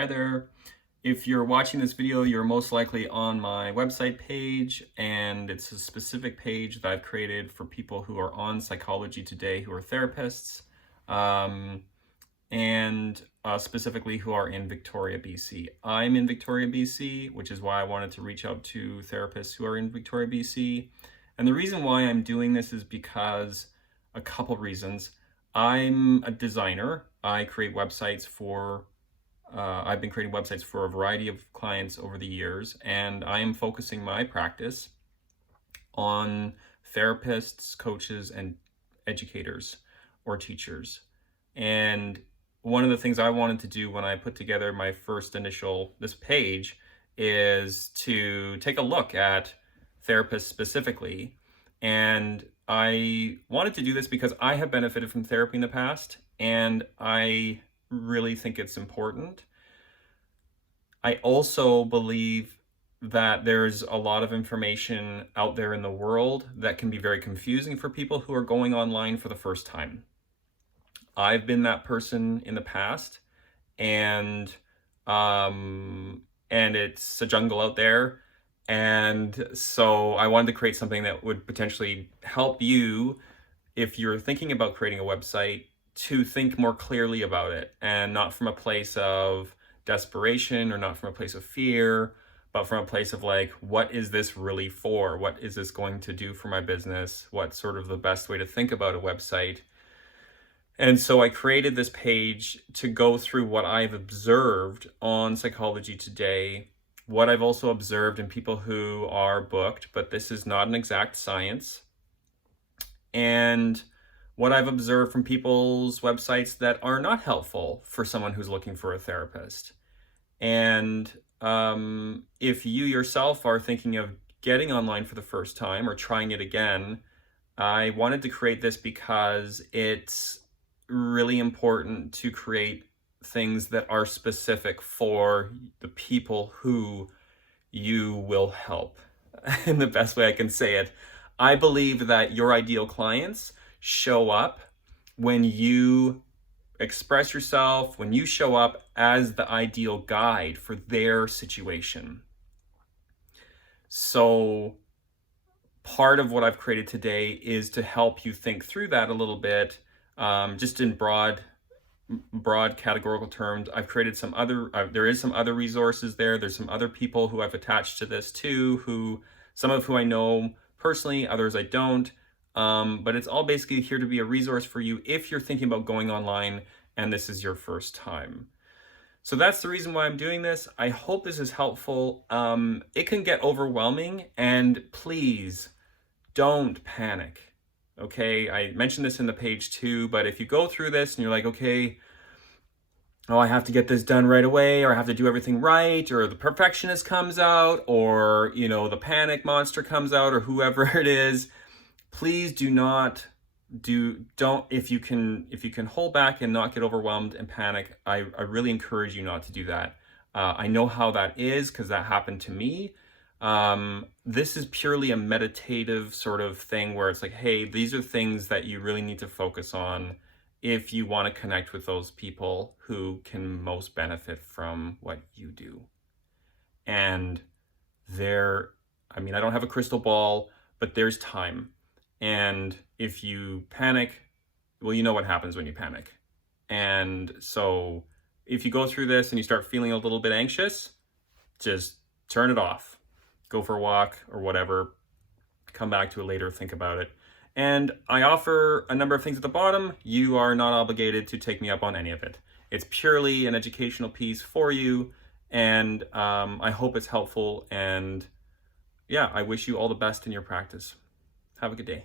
Hi there. If you're watching this video, you're most likely on my website page, and it's a specific page that I've created for people who are on Psychology Today, who are therapists, um, and specifically who are in Victoria, BC. I'm in Victoria, BC, which is why I wanted to reach out to therapists who are in Victoria, BC. And the reason why I'm doing this is because a couple reasons. I'm a designer. I create websites for I've been creating websites for a variety of clients over the years, and I am focusing my practice on therapists, coaches, and educators or teachers. And one of the things I wanted to do when I put together my first this page, is to take a look at therapists specifically. And I wanted to do this because I have benefited from therapy in the past, and I really think it's important. I also believe that there's a lot of information out there in the world that can be very confusing for people who are going online for the first time. I've been that person in the past, and it's a jungle out there. And so I wanted to create something that would potentially help you, if you're thinking about creating a website, to think more clearly about it, and not from a place of desperation or not from a place of fear, but from a place of like, what is this really for? What is this going to do for my business? What's sort of the best way to think about a website? And so I created this page to go through what I've observed on Psychology Today, what I've also observed in people who are booked, but this is not an exact science, and what I've observed from people's websites that are not helpful for someone who's looking for a therapist. And if you yourself are thinking of getting online for the first time or trying it again, I wanted to create this because it's really important to create things that are specific for the people who you will help. In the best way I can say it, I believe that your ideal clients show up when you express yourself, when you show up as the ideal guide for their situation. So part of what I've created today is to help you think through that a little bit, just in broad categorical terms. I've created some other, there is some other resources there. There's some other people who I've attached to this too, some of who I know personally, others I don't. But it's all basically here to be a resource for you if you're thinking about going online and this is your first time. So that's the reason why I'm doing this. I hope this is helpful. It can get overwhelming, and please don't panic. Okay, I mentioned this in the page too, but if you go through this and you're like, okay, oh, I have to get this done right away, or I have to do everything right, or the perfectionist comes out, or, the panic monster comes out, or whoever it is, please don't, if you can hold back and not get overwhelmed and panic, I really encourage you not to do that. I know how that is, because that happened to me. This is purely a meditative sort of thing where it's like, hey, these are things that you really need to focus on if you want to connect with those people who can most benefit from what you do. And I don't have a crystal ball, but there's time. And if you panic, well, you know what happens when you panic. And so if you go through this and you start feeling a little bit anxious, just turn it off. Go for a walk or whatever. Come back to it later, think about it. And I offer a number of things at the bottom. You are not obligated to take me up on any of it. It's purely an educational piece for you. And I hope it's helpful. And yeah, I wish you all the best in your practice. Have a good day.